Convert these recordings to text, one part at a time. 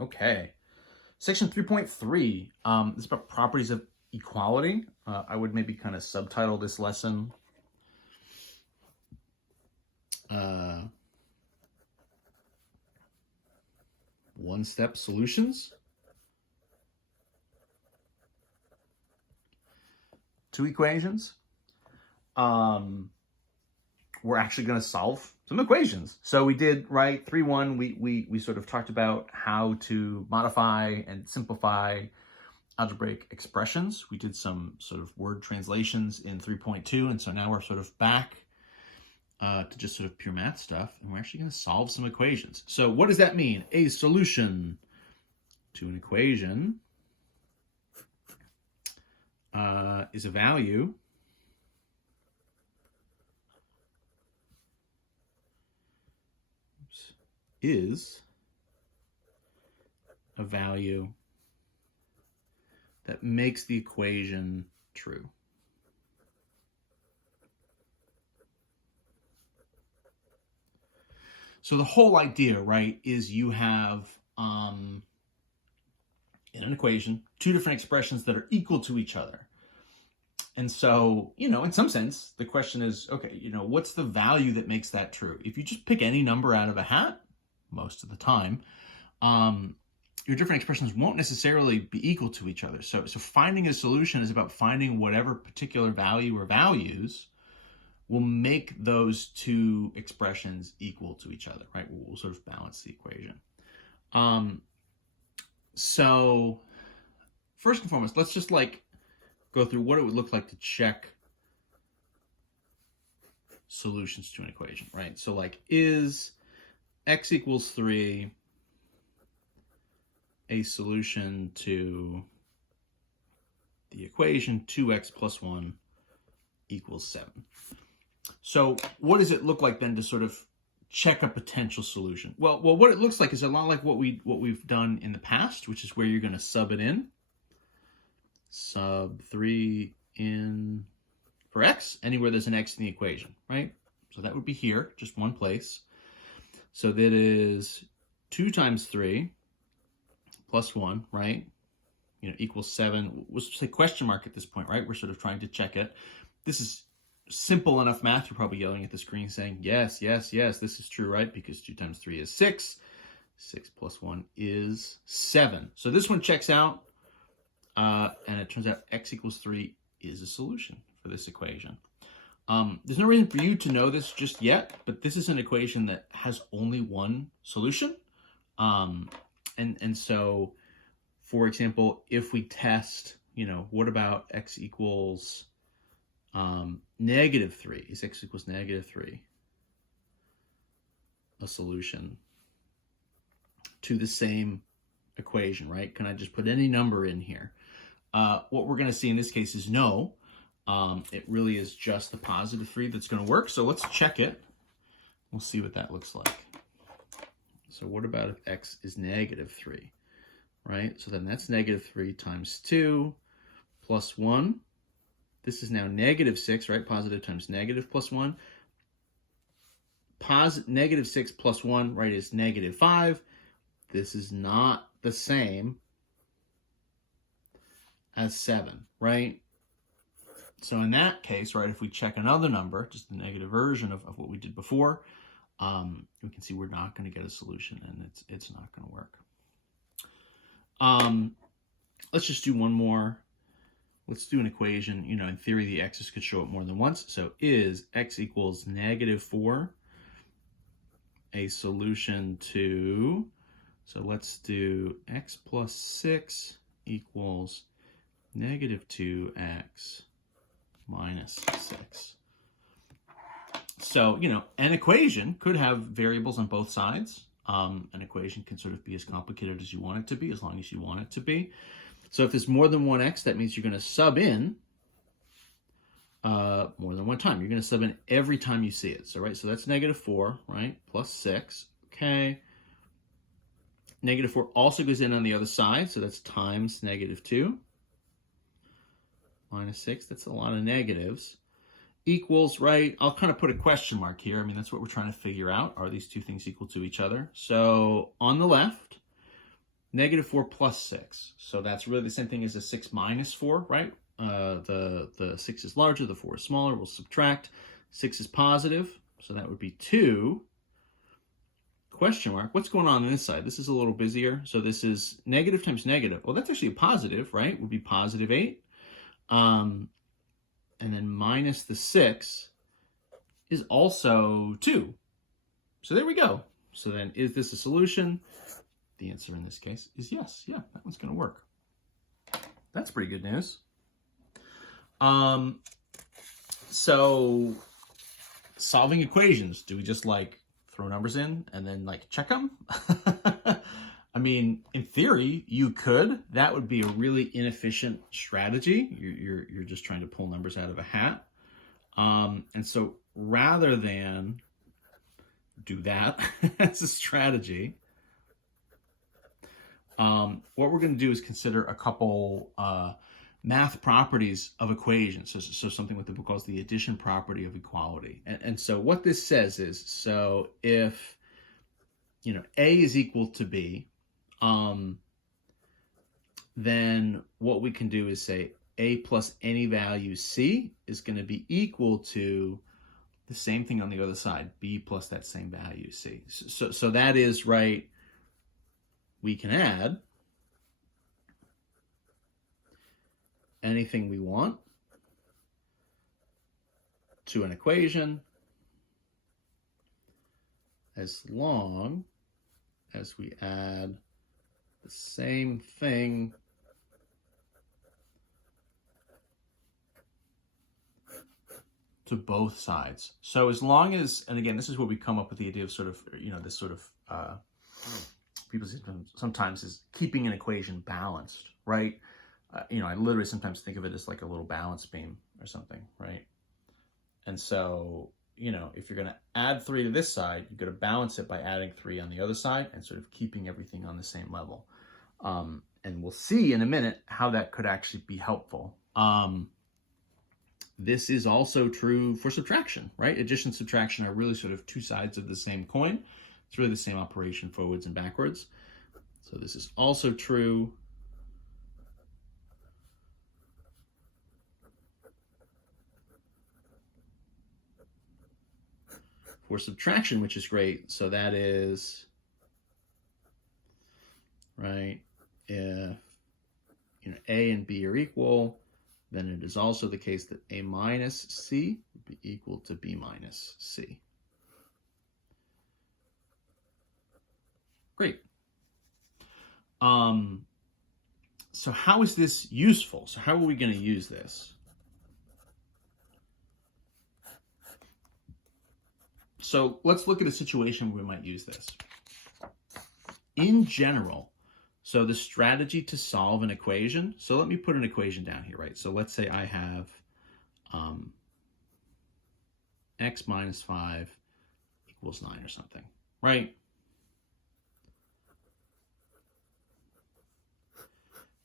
Okay. Section 3.3 is about properties of equality. I would maybe kind of subtitle this lesson one-step solutions to equations. We're actually going to solve some equations. So we did, right, 3.1, we sort of talked about how to modify and simplify algebraic expressions. We did some sort of word translations in 3.2, and so now we're sort of back to just sort of pure math stuff, and we're actually going to solve some equations. So what does that mean? A solution to an equation is a value that makes the equation true. So the whole idea, right, is you have in an equation two different expressions that are equal to each other. And so, in some sense, the question is, okay, what's the value that makes that true? If you just pick any number out of a hat, most of the time, your different expressions won't necessarily be equal to each other. So finding a solution is about finding whatever particular value or values will make those two expressions equal to each other, right? We'll sort of balance the equation. So first and foremost, let's just go through what it would look like to check solutions to an equation, right? So is x equals 3 a solution to the equation 2x plus 1 equals 7? So what does it look like then to sort of check a potential solution? Well, what it looks like is a lot like what we've done in the past, which is where you're going to sub it in. Sub 3 in for x, anywhere there's an x in the equation, right? So that would be here, just one place. So that is 2 times 3 plus 1, right? Equals 7. We'll say question mark at this point, right? We're sort of trying to check it. This is simple enough math. You're probably yelling at the screen saying, yes, yes, yes, this is true, right? Because 2 times 3 is 6. 6 plus 1 is 7. So this one checks out. And it turns out x equals 3 is a solution for this equation. There's no reason for you to know this just yet, but this is an equation that has only one solution. And so, for example, if we test, what about x equals negative 3? Is x equals negative 3 a solution to the same equation, right? Can I just put any number in here? What we're going to see in this case is no. It really is just the positive 3 that's going to work. So let's check it. We'll see what that looks like. So what about if x is negative 3, right? So then that's negative 3 times 2 plus 1. This is now negative 6, right? Positive times negative plus 1. Negative 6 plus 1, right, is negative 5. This is not the same as 7, right? So in that case, right, if we check another number, just the negative version of what we did before, we can see we're not going to get a solution, and it's not going to work. Let's just do one more. Let's do an equation. In theory, the x's could show up more than once. So is x equals negative 4 a solution to, so let's do x plus 6 equals negative 2x minus 6. So, an equation could have variables on both sides. An equation can sort of be as complicated as you want it to be, as long as you want it to be. So if there's more than one x, that means you're going to sub in more than one time. You're going to sub in every time you see it. So, right, so that's negative 4, right, plus 6. Okay. Negative 4 also goes in on the other side, so that's times negative 2. Minus 6, that's a lot of negatives. Equals, right, I'll kind of put a question mark here. I mean, that's what we're trying to figure out. Are these two things equal to each other? So on the left, negative 4 plus 6. So that's really the same thing as a 6 minus 4, right? The 6 is larger, the 4 is smaller. We'll subtract. 6 is positive, so that would be 2. Question mark. What's going on this side? This is a little busier. So this is negative times negative. Well, that's actually a positive, right? It would be positive 8. And then minus the 6 is also 2. So there we go. So then is this a solution? The answer in this case is yes. Yeah, that one's going to work. That's pretty good news. So solving equations, do we just like throw numbers in and then like check them? I mean, in theory, you could. That would be a really inefficient strategy. You're just trying to pull numbers out of a hat. And so rather than do that as a strategy, what we're going to do is consider a couple math properties of equations. So something what the book calls the addition property of equality. And so what this says is, so if, A is equal to B, then what we can do is say A plus any value C is going to be equal to the same thing on the other side, B plus that same value C. So that is, right, we can add anything we want to an equation as long as we add the same thing to both sides. So as long as, and again, this is where we come up with the idea of sort of, this sort of, people sometimes is keeping an equation balanced, right? I literally sometimes think of it as like a little balance beam or something, right? And so, if you're going to add 3 to this side, you're going to balance it by adding 3 on the other side and sort of keeping everything on the same level. And we'll see in a minute how that could actually be helpful. This is also true for subtraction, right? Addition and subtraction are really sort of two sides of the same coin. It's really the same operation forwards and backwards. So this is also true for subtraction, which is great. So that is, right, if A and B are equal, then it is also the case that A minus C would be equal to B minus C. Great. So how is this useful? So how are we going to use this? So let's look at a situation where we might use this. In general, so the strategy to solve an equation, so let me put an equation down here, right? So let's say I have x minus 5 equals 9 or something, right?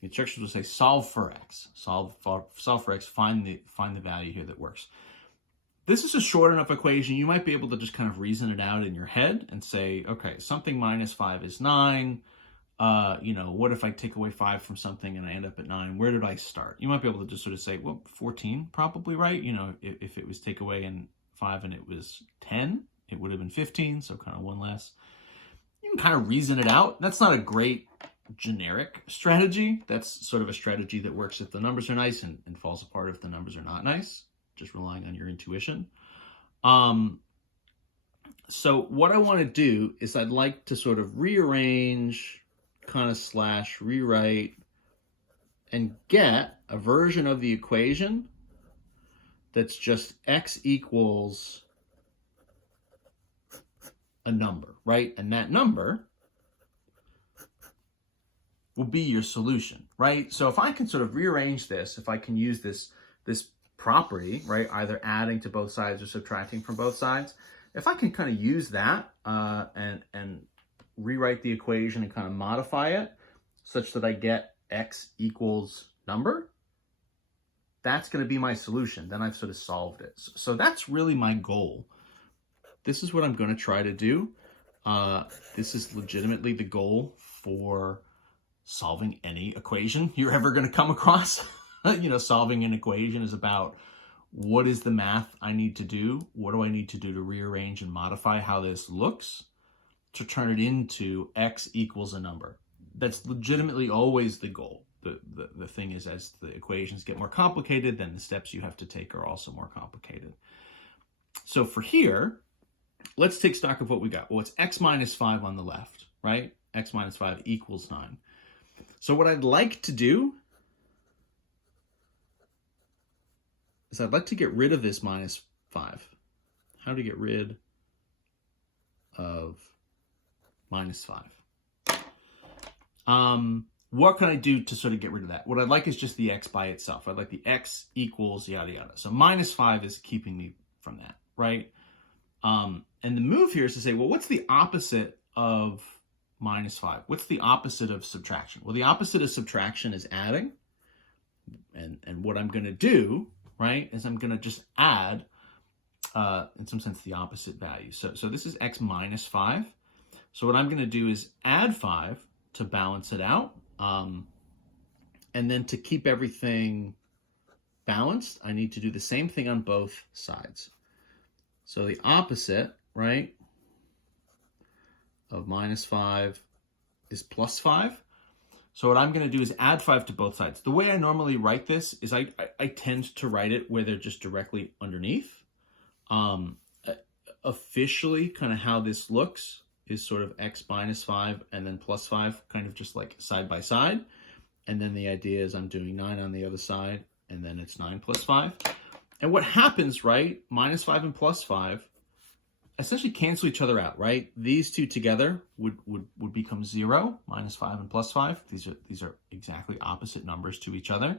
The instructions will say solve for x, solve for x, find the value here that works. This is a short enough equation, you might be able to just kind of reason it out in your head and say, okay, something minus 5 is 9. What if I take away 5 from something and I end up at 9? Where did I start? You might be able to just sort of say, well, 14 probably, right? If it was take away in 5 and it was 10, it would have been 15, so kind of one less. You can kind of reason it out. That's not a great generic strategy. That's sort of a strategy that works if the numbers are nice and falls apart if the numbers are not nice, just relying on your intuition. So what I want to do is I'd like to sort of rearrange, kind of / rewrite, and get a version of the equation that's just x equals a number, right? And that number will be your solution, right? So if I can sort of rearrange this, if I can use this property, right, either adding to both sides or subtracting from both sides, if I can kind of use that and rewrite the equation and kind of modify it such that I get x equals number, that's going to be my solution. Then I've sort of solved it. So that's really my goal. This is what I'm going to try to do. This is legitimately the goal for solving any equation you're ever going to come across. Solving an equation is about what is the math I need to do? What do I need to do to rearrange and modify how this looks to turn it into x equals a number? That's legitimately always the goal. The thing is, as the equations get more complicated, then the steps you have to take are also more complicated. So for here, let's take stock of what we got. Well, it's x minus 5 on the left, right? X minus 5 equals 9. So what I'd like to do is I'd like to get rid of this minus 5. How to get rid of minus 5? What can I do to sort of get rid of that? What I'd like is just the x by itself. I'd like the x equals yada yada. So minus 5 is keeping me from that, right? And the move here is to say, well, what's the opposite of minus 5? What's the opposite of subtraction? Well, the opposite of subtraction is adding. And what I'm going to do, right, is I'm going to just add, in some sense, the opposite value. So this is x minus 5. So what I'm going to do is add 5 to balance it out. And then to keep everything balanced, I need to do the same thing on both sides. So the opposite, right, of minus 5 is plus 5. So what I'm going to do is add 5 to both sides. The way I normally write this is I tend to write it where they're just directly underneath. Officially, kind of how this looks is sort of x minus 5 and then plus 5, kind of just like side by side. And then the idea is I'm doing 9 on the other side, and then it's 9 plus 5. And what happens, right, minus 5 and plus 5 essentially cancel each other out, right? These two together would become 0, minus 5 and plus 5. These are exactly opposite numbers to each other.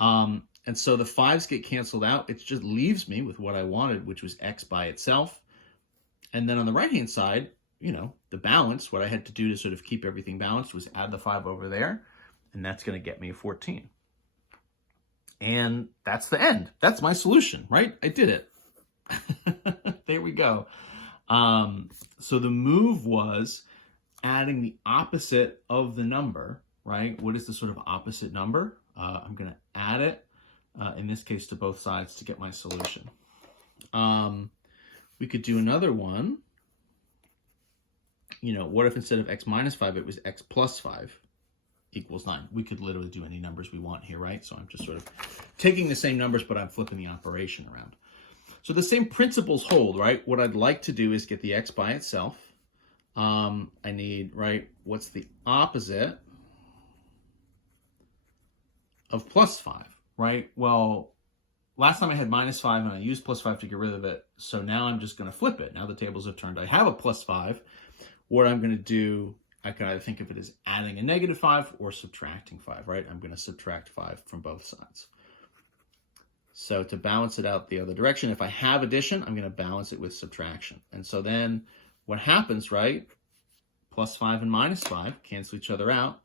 And so the 5s get canceled out. It just leaves me with what I wanted, which was x by itself. And then on the right-hand side, the balance, what I had to do to sort of keep everything balanced was add the 5 over there, and that's going to get me a 14. And that's the end. That's my solution, right? I did it. There we go. So the move was adding the opposite of the number, right? What is the sort of opposite number? I'm going to add it, in this case, to both sides to get my solution. We could do another one. What if instead of x minus 5, it was x plus 5 equals 9? We could literally do any numbers we want here, right? So I'm just sort of taking the same numbers, but I'm flipping the operation around. So the same principles hold, right? What I'd like to do is get the x by itself. I need, right, what's the opposite of plus 5, right? Well, last time I had minus 5 and I used plus 5 to get rid of it. So now I'm just going to flip it. Now the tables have turned. I have a plus 5. What I'm going to do, I can either think of it as adding a negative 5 or subtracting 5, right? I'm going to subtract 5 from both sides. So to balance it out the other direction, if I have addition, I'm going to balance it with subtraction. And so then what happens, right? Plus 5 and minus 5 cancel each other out,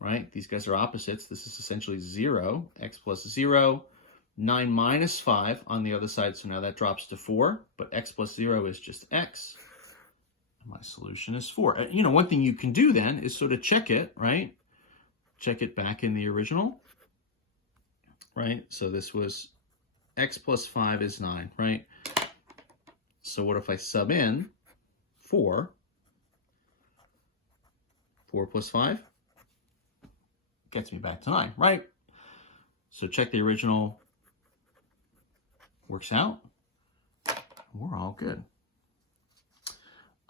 right? These guys are opposites. This is essentially 0, x plus 0, 9 minus 5 on the other side. So now that drops to 4, but x plus 0 is just x. And my solution is 4. One thing you can do then is sort of check it, right? Check it back in the original, right? So this was x plus 5 is 9, right? So what if I sub in 4? 4 plus 5 gets me back to 9, right? So check the original. Works out. We're all good.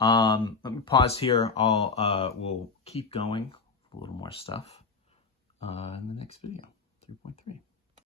Let me pause here. We'll keep going with a little more stuff in the next video, 3.3.